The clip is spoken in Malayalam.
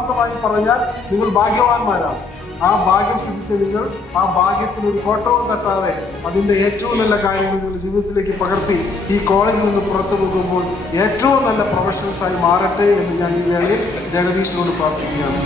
ആത്മാർത്ഥമായി പറഞ്ഞാൽ നിങ്ങൾ ഭാഗ്യവാന്മാരാണ്. ആ ഭാഗ്യം സിദ്ധിച്ച നിങ്ങൾ ആ ഭാഗ്യത്തിന് ഒരു കോട്ടവും തട്ടാതെ അതിൻ്റെ ഏറ്റവും നല്ല കാര്യങ്ങൾ നിങ്ങളുടെ ജീവിതത്തിലേക്ക് പകർത്തി ഈ കോളേജിൽ നിന്ന് പുറത്തു പോകുമ്പോൾ ഏറ്റവും നല്ല പ്രൊഫഷണൽസായി മാറട്ടെ എന്ന് ഞാൻ ഈ വേളയിൽ ജഗദീശനോട് പ്രാർത്ഥിക്കുകയാണ്.